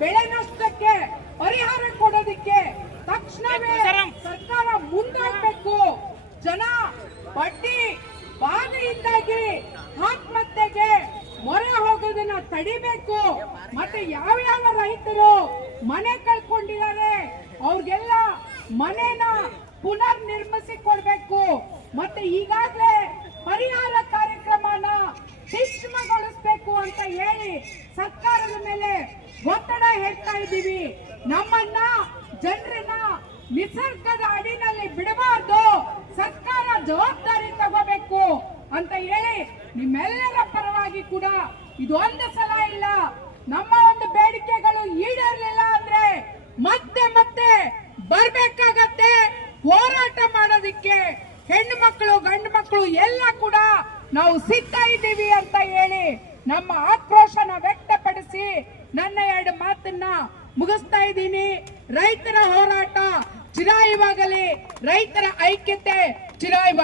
ಬೆಳೆ ನಷ್ಟಕ್ಕೆ ಪರಿಹಾರ ಕೊಡೋದಿಕ್ಕೆ ತಕ್ಷಣವೇ ಸರ್ಕಾರ ಮುಂದಾಗಬೇಕು. ಜನ ಬಡ್ಡಿ ಬಾಧೆಯಿಂದಾಗಿ ಆತ್ಮಹತ್ಯೆಗೆ ಮೊರೆ ಹೋಗೋದನ್ನ ತಡಿಬೇಕು. ಮತ್ತೆ ಯಾವ್ಯಾವ ರೈತರು ಮನೆ ಕಳ್ಕೊಂಡಿದ್ದಾರೆ ಅವ್ರಿಗೆಲ್ಲ ಮನೇನ ಪುನರ್ ನಿರ್ಮಿಸಿ ಕೊಡ್ಬೇಕು ಮತ್ತೆ ಈಗ ಅಂತ ಹೇಳಿ ಸರ್ಕಾರದ ಮೇಲೆ ಒತ್ತಡ ಹೇಳ್ತಾ ಇದ್ದೀವಿ. ನಮ್ಮನ್ನ ಜನರನ್ನ ನಿಸರ್ಗದ ಅಡಿನಲ್ಲಿ ಬಿಡಬಾರ್ದು. ಸರ್ಕಾರ ಜವಾಬ್ದಾರಿ ತಗೋಬೇಕು ಅಂತ ಹೇಳಿ ನಿಮ್ಮೆಲ್ಲರ ಪರವಾಗಿ ಕೂಡ ಇದೊಂದು ಸಲ ಇಲ್ಲ. ನಮ್ಮ ಒಂದು ಬೇಡಿಕೆಗಳು ಈಡೇರ್ಲಿಲ್ಲ ಅಂದ್ರೆ ಮತ್ತೆ ಮತ್ತೆ ಬರ್ಬೇಕಾಗತ್ತೆ. ಹೋರಾಟ ಮಾಡೋದಿಕ್ಕೆ ಹೆಣ್ಣು ಮಕ್ಕಳು ಗಂಡು ಮಕ್ಕಳು ಎಲ್ಲ ಕೂಡ ನಾವು ಸಿಗ್ತಾ ಇದ್ದೀವಿ ಅಂತ ಹೇಳಿ ನಮ್ಮ ಆಕ್ರೋಶನ ವ್ಯಕ್ತಪಡಿಸಿ ನನ್ನ ಎರಡು ಮಾತನ್ನ ಮುಗಿಸ್ತಾ ಇದ್ದೀನಿ. ರೈತರ ಹೋರಾಟ ಚಿರಾಯುವಾಗಲಿ ರೈತರ ಐಕ್ಯತೆ ಚಿರಾಯುವ